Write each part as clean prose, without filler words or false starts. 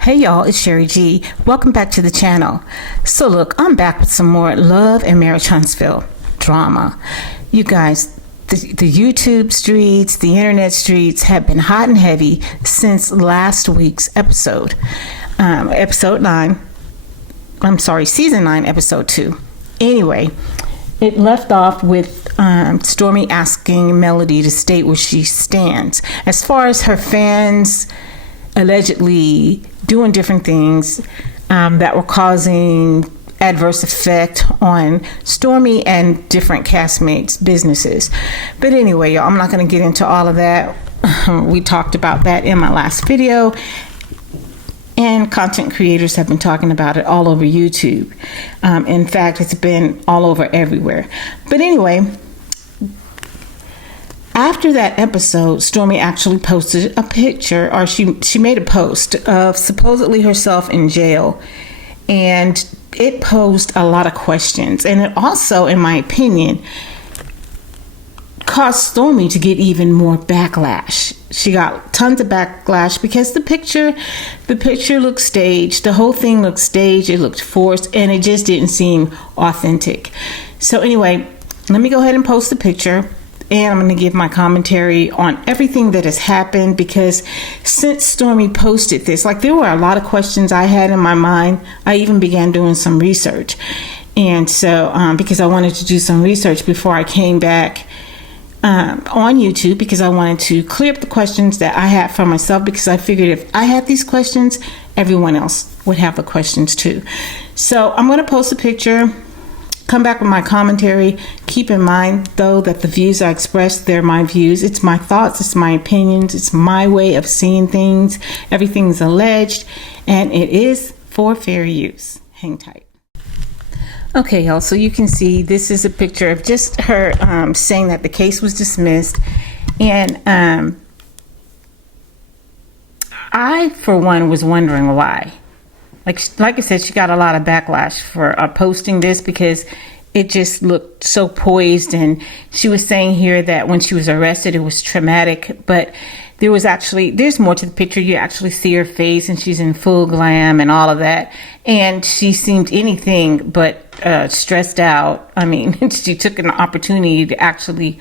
Hey y'all, it's Sherry G. Welcome back to the channel. So look, I'm back with some more Love and Marriage Huntsville drama. You guys, the YouTube streets, the internet streets have been hot and heavy since last week's episode. Season 9, episode 2. Anyway, it left off with Stormy asking Melody to state where she stands. As far as her fans allegedly doing different things that were causing adverse effect on Stormy and different castmates' businesses. But anyway, y'all, I'm not going to get into all of that. We talked about that in my last video, and content creators have been talking about it all over YouTube. In fact, it's been all over everywhere. But anyway, after that episode, Stormy actually posted a picture, or she made a post of supposedly herself in jail, and it posed a lot of questions. And it also, in my opinion, caused Stormy to get even more backlash. She got tons of backlash because the picture looked staged. The whole thing looked staged. It looked forced, and it just didn't seem authentic. So anyway, let me go ahead and post the picture. And I'm going to give my commentary on everything that has happened, because since Stormy posted this, there were a lot of questions I had in my mind. I even began doing some research. And so, because I wanted to do some research before I came back on YouTube, because I wanted to clear up the questions that I had for myself, because I figured if I had these questions, everyone else would have the questions too. So I'm going to post a picture, come back with my commentary. Keep in mind, though, that the views I express, they're my views. It's my thoughts. It's my opinions. It's my way of seeing things. Everything's alleged, and it is for fair use. Hang tight. Okay, y'all, so you can see this is a picture of just her saying that the case was dismissed. And I, for one, was wondering why. Like I said, she got a lot of backlash for posting this, because it just looked so poised. And she was saying here that when she was arrested, it was traumatic. But there's more to the picture. You actually see her face, and she's in full glam and all of that. And she seemed anything but stressed out. I mean, she took an opportunity to actually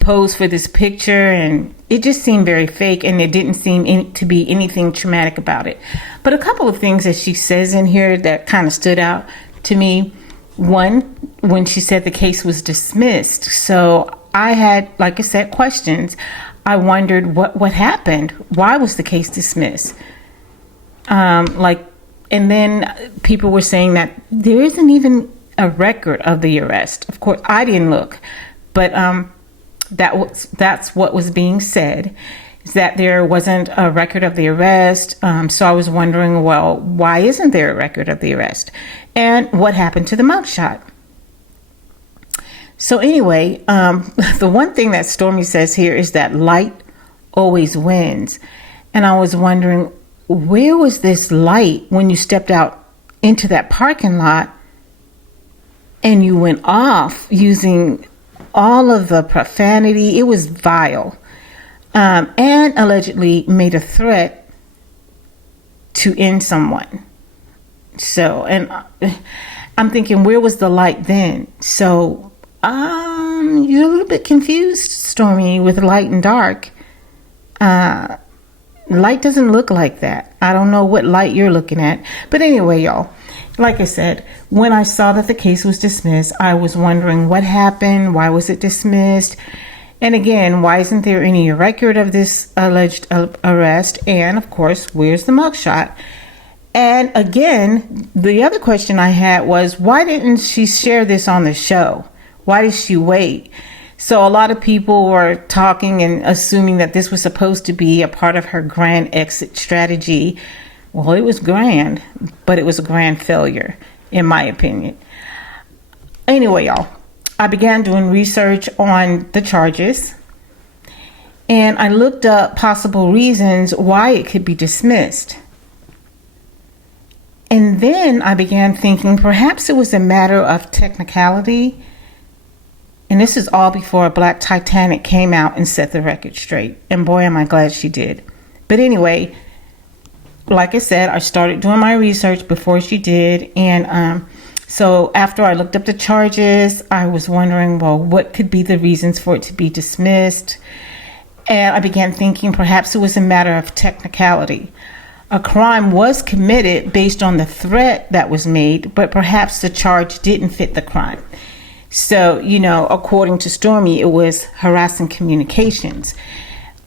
pose for this picture, and it just seemed very fake, and it didn't seem to be anything traumatic about it. But a couple of things that she says in here that kind of stood out to me. One, when she said the case was dismissed. So I had, like I said, questions. I wondered what happened. Why was the case dismissed? And then people were saying that there isn't even a record of the arrest. Of course, I didn't look, but that's what was being said, is that there wasn't a record of the arrest. So I was wondering, well, why isn't there a record of the arrest? And what happened to the mugshot? So anyway, the one thing that Stormy says here is that light always wins. And I was wondering, where was this light when you stepped out into that parking lot and you went off using all of the profanity? It was vile, and allegedly made a threat to end someone. So, and I'm thinking, where was the light then? So, you're a little bit confused, Stormy, with light and dark. Light doesn't look like that. I don't know what light you're looking at. But anyway, y'all, like I said, when I saw that the case was dismissed, I was wondering what happened. Why was it dismissed? And again, why isn't there any record of this alleged arrest? And of course, where's the mugshot? And again, the other question I had was, why didn't she share this on the show? Why did she wait? So a lot of people were talking and assuming that this was supposed to be a part of her grand exit strategy. Well, it was grand, but it was a grand failure, in my opinion. Anyway, y'all, I began doing research on the charges, and I looked up possible reasons why it could be dismissed. And then I began thinking perhaps it was a matter of technicality. And this is all before Black Titanic came out and set the record straight. And boy, am I glad she did. But anyway, like I said, I started doing my research before she did. And so after I looked up the charges, I was wondering, well, what could be the reasons for it to be dismissed? And I began thinking perhaps it was a matter of technicality. A crime was committed based on the threat that was made, but perhaps the charge didn't fit the crime. So, according to Stormy, it was harassing communications.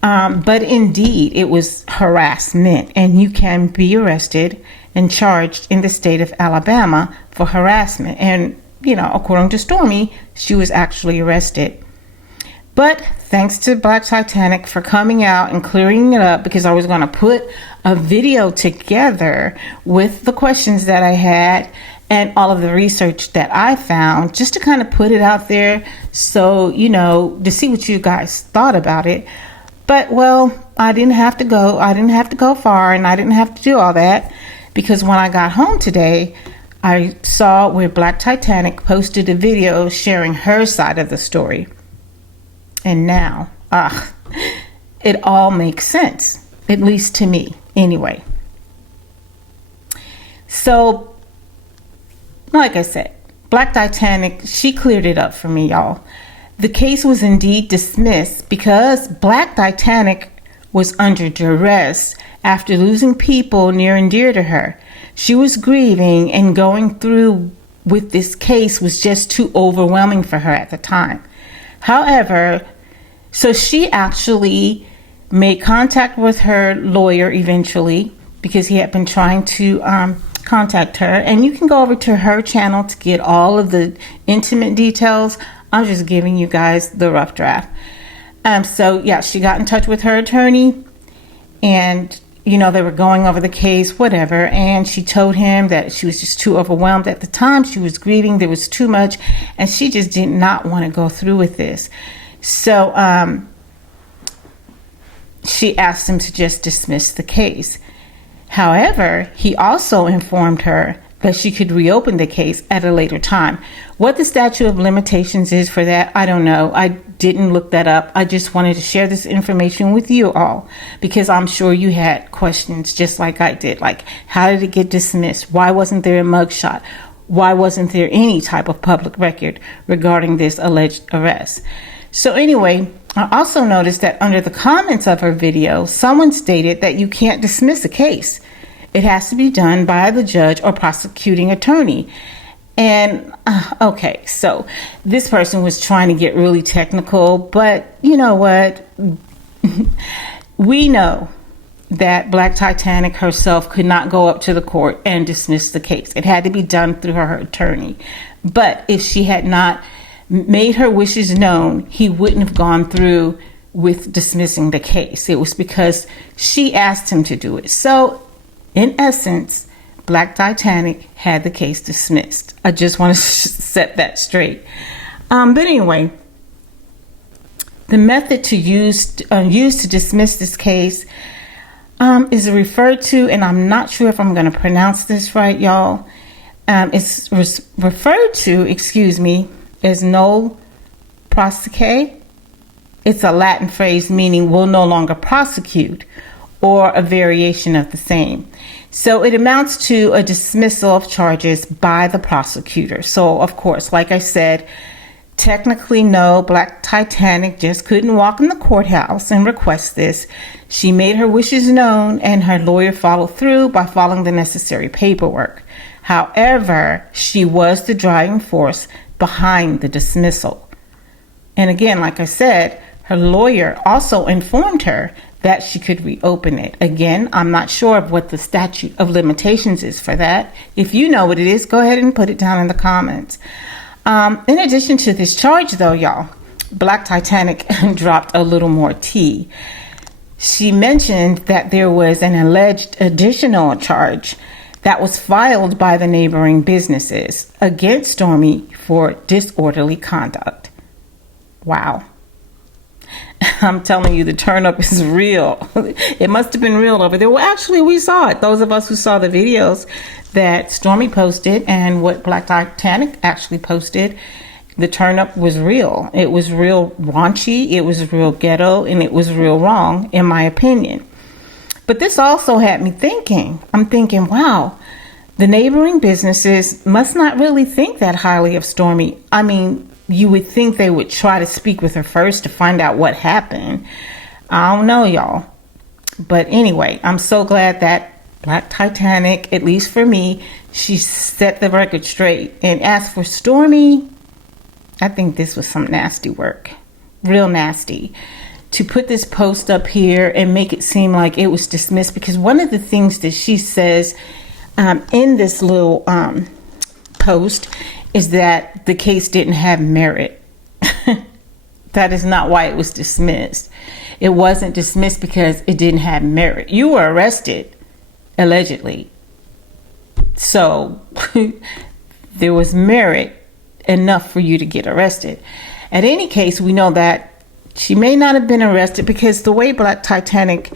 But indeed, it was harassment, and you can be arrested and charged in the state of Alabama for harassment. And, according to Stormy, she was actually arrested. But thanks to Black Titanic for coming out and clearing it up, because I was going to put a video together with the questions that I had and all of the research that I found, just to kind of put it out there so, to see what you guys thought about it. But, well, I didn't have to go far, and I didn't have to do all that, because when I got home today, I saw where Black Titanic posted a video sharing her side of the story. And now, it all makes sense, at least to me, anyway. So, like I said, Black Titanic, she cleared it up for me, y'all. The case was indeed dismissed because Black Titanic was under duress after losing people near and dear to her. She was grieving, and going through with this case was just too overwhelming for her at the time. However, so she actually made contact with her lawyer eventually, because he had been trying to contact her. And you can go over to her channel to get all of the intimate details. I'm just giving you guys the rough draft. So yeah, she got in touch with her attorney, and they were going over the case, whatever. And she told him that she was just too overwhelmed at the time. She was grieving. There was too much, and she just did not want to go through with this. So she asked him to just dismiss the case. However, he also informed her that she could reopen the case at a later time. What the statute of limitations is for that, I don't know. I didn't look that up. I just wanted to share this information with you all, because I'm sure you had questions just like I did. Like, how did it get dismissed? Why wasn't there a mugshot? Why wasn't there any type of public record regarding this alleged arrest? So anyway, I also noticed that under the comments of her video, someone stated that you can't dismiss a case. It has to be done by the judge or prosecuting attorney. And okay, so this person was trying to get really technical, but you know what? We know that Black Titanic herself could not go up to the court and dismiss the case. It had to be done through her attorney. But if she had not made her wishes known, he wouldn't have gone through with dismissing the case. It was because she asked him to do it. So, in essence, Black Titanic had the case dismissed. I just want to set that straight. But anyway, the method to use to dismiss this case is referred to, and I'm not sure if I'm going to pronounce this right, y'all. It's referred to, as nol prosequi. It's a Latin phrase meaning will no longer prosecute, or a variation of the same. So it amounts to a dismissal of charges by the prosecutor. So, of course, like I said, technically no, Black Titanic just couldn't walk in the courthouse and request this. She made her wishes known, and her lawyer followed through by following the necessary paperwork. However, she was the driving force behind the dismissal. And again, like I said, her lawyer also informed her that she could reopen it. Again, I'm not sure of what the statute of limitations is for that. If you know what it is, go ahead and put it down in the comments. In addition to this charge, though, y'all, Black Titanic dropped a little more tea. She mentioned that there was an alleged additional charge that was filed by the neighboring businesses against Stormy for disorderly conduct. Wow. I'm telling you, the turn up is real. It must have been real over there. Well, actually, we saw it. Those of us who saw the videos that Stormy posted and what Black Titanic actually posted, the turn up was real. It was real raunchy, it was real ghetto, and it was real wrong, in my opinion. But this also had me thinking. I'm thinking, wow, the neighboring businesses must not really think that highly of Stormy. I mean, you would think they would try to speak with her first to find out what happened. I don't know, y'all. But anyway, I'm so glad that Black Titanic, at least for me, she set the record straight. And as for Stormy, I think this was some nasty work. Real nasty. To put this post up here and make it seem like it was dismissed, because one of the things that she says in this little post is that the case didn't have merit. That is not why it was dismissed. It wasn't dismissed because it didn't have merit. You were arrested, allegedly. So there was merit enough for you to get arrested. At any case, we know that she may not have been arrested because the way Black Titanic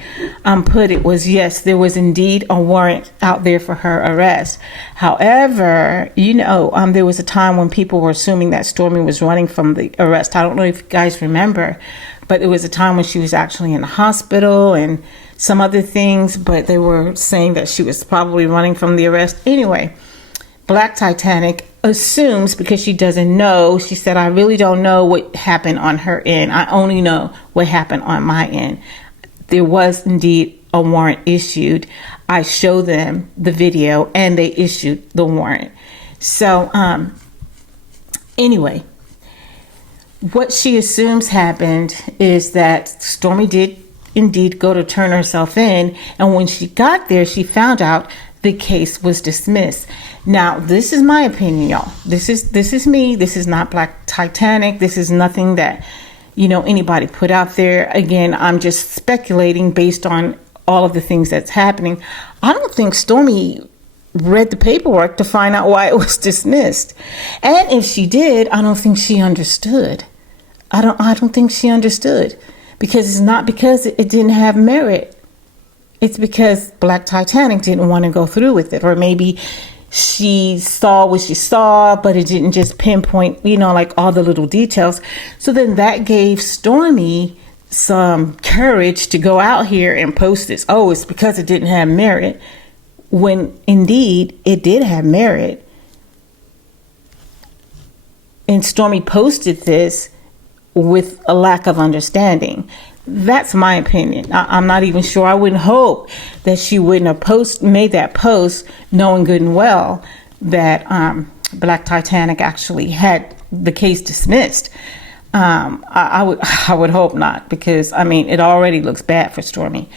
put it was, yes, there was indeed a warrant out there for her arrest. However, there was a time when people were assuming that Stormy was running from the arrest. I don't know if you guys remember, but there was a time when she was actually in the hospital and some other things, but they were saying that she was probably running from the arrest. Anyway, Black Titanic assumes, because she doesn't know, she said, I really don't know what happened on her end. I only know what happened on my end. There was indeed a warrant issued. I show them the video and they issued the warrant. So anyway, what she assumes happened is that Stormy did indeed go to turn herself in, and when she got there, she found out the case was dismissed. Now, this is my opinion, y'all. This is me. This is not Black Titanic. This is nothing that, anybody put out there. Again, I'm just speculating based on all of the things that's happening. I don't think Stormy read the paperwork to find out why it was dismissed. And if she did, I don't think she understood. I don't think she understood, because it's not because it didn't have merit. It's because Black Titanic didn't want to go through with it. Or maybe she saw what she saw, but it didn't just pinpoint, like all the little details. So then that gave Stormy some courage to go out here and post this. Oh, it's because it didn't have merit. When indeed it did have merit. And Stormy posted this with a lack of understanding. That's my opinion. I'm not even sure. I wouldn't hope that she wouldn't have made that post knowing good and well that Black Titanic actually had the case dismissed. I would hope not, because it already looks bad for Stormy.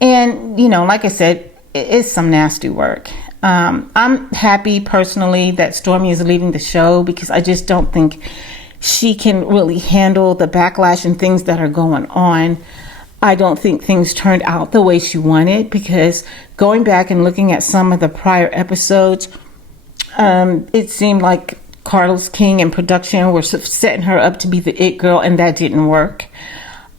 And like I said, it's some nasty work. I'm happy personally that Stormy is leaving the show, because I just don't think she can really handle the backlash and things that are going on. I don't think things turned out the way she wanted, because going back and looking at some of the prior episodes, it seemed like Carlos King and production were setting her up to be the it girl, and that didn't work.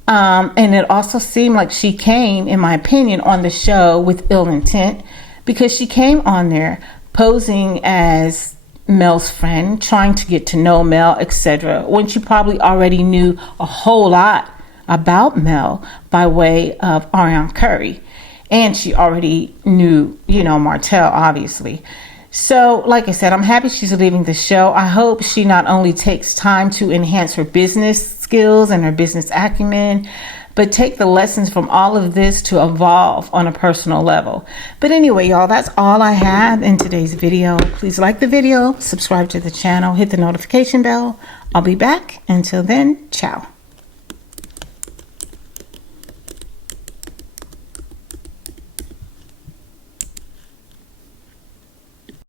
And it also seemed like she came, in my opinion, on the show with ill intent, because she came on there posing as Mel's friend, trying to get to know Mel, etc., when she probably already knew a whole lot about Mel by way of Ariane Curry. And she already knew, Martell, obviously. So, like I said, I'm happy she's leaving the show. I hope she not only takes time to enhance her business skills and her business acumen, but take the lessons from all of this to evolve on a personal level. But anyway, y'all, that's all I have in today's video. Please like the video, subscribe to the channel, hit the notification bell. I'll be back. Until then, ciao.